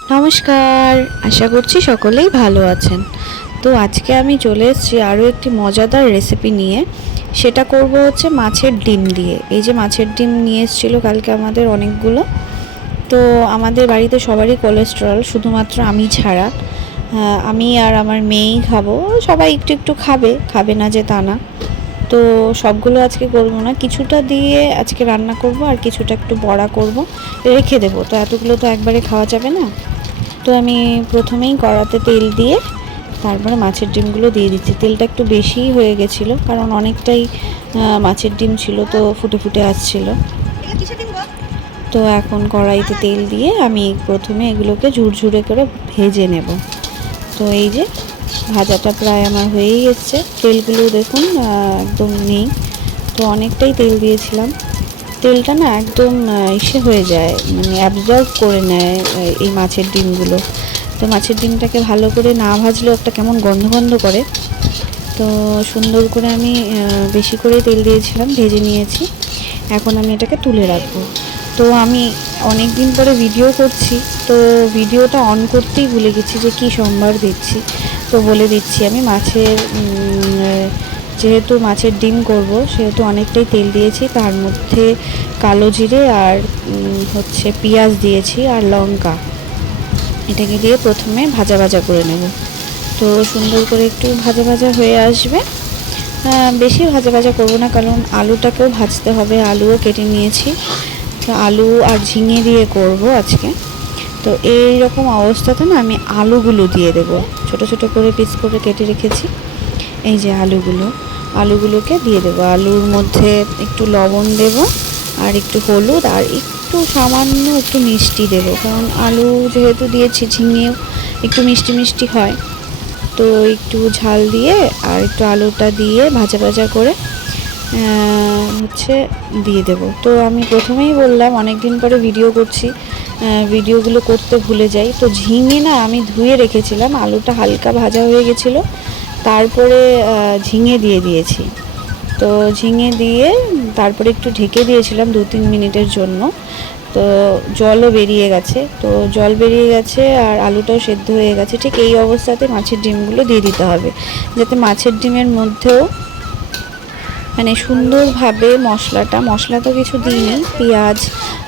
নমস্কার, আশা করছি সকলেই ভালো আছেন। তো আজকে আমি চলে এসেছি আরও একটি মজাদার রেসিপি নিয়ে। সেটা করব হচ্ছে মাছের ডিম দিয়ে। এই যে মাছের ডিম নিয়ে এসেছিল কালকে আমাদের অনেকগুলো। তো আমাদের বাড়িতে সবারই কোলেস্টেরল শুধুমাত্র আমি ছাড়া। আমি আর আমার মেয়েই খাব। সবাই একটু একটু খাবে খাবে না যে তা না। তো সবগুলো আজকে করব না। কিছুটা দিয়ে আজকে রান্না করব আর কিছুটা একটু বড়া করব। রেখে দেবো। তো এতগুলো তো একবারে খাওয়া যাবে না। তো আমি প্রথমেই কড়াতে তেল দিয়ে তারপরে মাছের ডিমগুলো দিয়ে দিচ্ছি। তেলটা একটু বেশিই হয়ে গেছিল, কারণ অনেকটাই মাছের ডিম ছিল তো ফুটে ফুটে আসছিল। তো এখন কড়াইতে তেল দিয়ে আমি প্রথমে এগুলোকে ঝুরঝুরে করে ভেজে নেব। তো এই যে ভাজাটা প্রায় আমার হয়েই এসছে তেলগুলো দেখুন একদম নেই। তো অনেকটাই তেল দিয়েছিলাম। তেলটা না একদম ইসে হয়ে যায় মানে অ্যাবজর্ব করে নেয় এই মাছের ডিমগুলো। তো মাছের ডিমটাকে ভালো করে না ভাজলেও একটা কেমন গন্ধ গন্ধ করে। তো সুন্দর করে আমি বেশি করে তেল দিয়েছিলাম, ভেজে নিয়েছি। এখন আমি এটাকে তুলে রাখব। তো আমি অনেক দিন পরে ভিডিও করছি। তো ভিডিওটা অন করতেই ভুলে গেছি যে কী সোমবার দিচ্ছি। তো বলে দিচ্ছি আমি, মাছের যেহেতু মাছের ডিম করব, সেহেতু অনেকটাই তেল দিয়েছি, তার মধ্যে কালো জিরে আর হচ্ছে পেঁয়াজ দিয়েছি আর লঙ্কা। এটাকে দিয়ে প্রথমে ভাজা ভাজা করে নেব। তো সুন্দর করে একটু ভাজা ভাজা হয়ে আসবে। বেশি ভাজা ভাজা করব না, কারণ আলুটাকেও ভাজতে হবে, আলুও কেটে নিয়েছি। তো আলু আর ঝিঙে দিয়ে করব আজকে। তো এই রকম অবস্থাতে না আমি আলুগুলো দিয়ে দেব। ছোট ছোট করে পিস করে কেটে রেখেছি। এই যে আলুগুলো, আলুগুলোকে দিয়ে দেবো। আলুর মধ্যে একটু লবণ দেব আর একটু হলুদ আর একটু সামান্য একটু মিষ্টি দেব। কারণ আলু যেহেতু দিয়েছি, ঝিঙেও একটু মিষ্টি মিষ্টি হয়। তো একটু ঝাল দিয়ে আর একটু আলুটা দিয়ে ভাজা ভাজা করে হচ্ছে দিয়ে দেব। তো আমি প্রথমেই বললাম অনেক দিন পরে ভিডিও করছি ভিডিওগুলো করতে ভুলে যাই। তো ঝিঙে না আমি ধুয়ে রেখেছিলাম, আলুটা হালকা ভাজা হয়ে গেছিল, তারপরে ঝিঙে দিয়ে দিয়েছি। তো ঝিঙে দিয়ে তারপরে একটু ঢেকে দিয়েছিলাম দু তিন মিনিটের জন্য। তো জলও বেরিয়ে গেছে, তো জল বেরিয়ে গেছে আর আলুটাও সেদ্ধ হয়ে গেছে। ঠিক এই অবস্থাতে মাছের ডিমগুলো দিয়ে দিতে হবে, যাতে মাছের ডিমের মধ্যেও মানে সুন্দরভাবে মশলাটা, মশলা তো কিছু দিইনি, পেঁয়াজ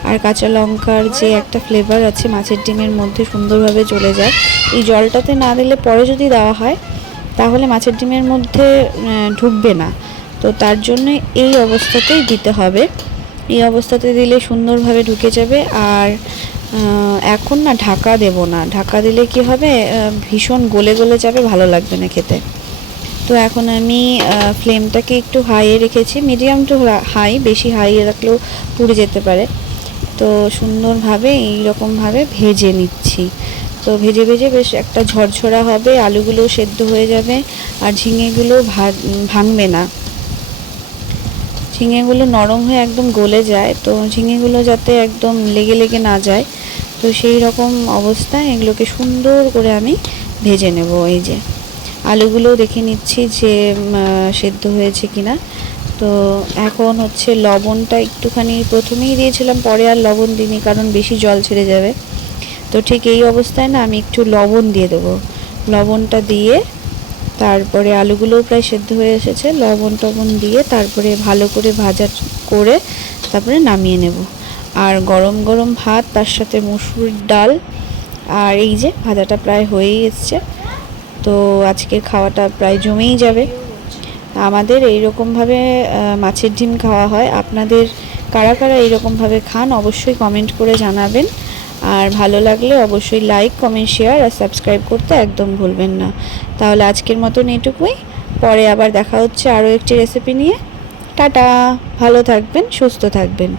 আর কাঁচা লঙ্কার যে একটা ফ্লেভার আছে মাছের ডিমের মধ্যে সুন্দরভাবে চলে যায়। এই জলটাতে না দিলে পরে যদি দেওয়া হয়, তাহলে মাছের ডিমের মধ্যে ঢুকবে না। তো তার জন্য এই অবস্থাতেই দিতে হবে। এই অবস্থাতে দিলে সুন্দরভাবে ঢুকে যাবে আর এখন না ঢাকা দেব না। ঢাকা দিলে কি হবে? ভীষণ গলে গলে যাবে, ভালো লাগবে না খেতে। তো এখন আমি ফ্লেমটাকে একটু হাইয়ে রেখেছি। মিডিয়াম টু হাই বেশি হাইয়ে রাখলেও পুড়ে যেতে পারে। তো সুন্দরভাবে, এইরকমভাবে ভেজে নিচ্ছি। তো ভেজে ভেজে বেশ একটা ঝরঝরা হবে আলুগুলো সেদ্ধ হয়ে যাবে, আর ঝিঙেগুলো ভাঙবে না। ঝিঙেগুলো নরম হয়ে একদম গলে যায়, তো ঝিঙেগুলো যাতে একদম লেগে লেগে না যায়, তো সেই রকম অবস্থায় এগুলোকে সুন্দর করে আমি ভেজে নেব, এই যে। আলুগুলো দেখে নিচ্ছি যে সেদ্ধ হয়েছে কিনা। তো এখন হচ্ছে লবণটা একটুখানি প্রথমেই দিয়েছিলাম, পরে আর লবণ দিইনি কারণ বেশি জল ছেড়ে যাবে। তো ঠিক এই অবস্থায় না আমি একটু লবণ দিয়ে দেবো। লবণটা দিয়ে তারপরে আলুগুলোও প্রায় সেদ্ধ হয়ে এসেছে, লবণ টবণ দিয়ে তারপরে ভালো করে ভাজা করে তারপরে নামিয়ে নেব। আর গরম গরম ভাত, তার সাথে মুসুর ডাল, আর এই যে ভাজাটা প্রায় হয়েই এসছে। তো আজকের খাওয়াটা প্রায় জমেই যাবে। আমাদের এইরকমভাবে মাছের ডিম খাওয়া হয়। আপনাদের কারা কারা এইরকমভাবে খান অবশ্যই কমেন্ট করে জানাবেন। আর ভালো লাগলে অবশ্যই লাইক কমেন্ট শেয়ার আর সাবস্ক্রাইব করতে একদম ভুলবেন না। তাহলে আজকের মতন এটুকুই। পরে আবার দেখা হচ্ছে আরও একটি রেসিপি নিয়ে। টাটা! ভালো থাকবেন, সুস্থ থাকবেন।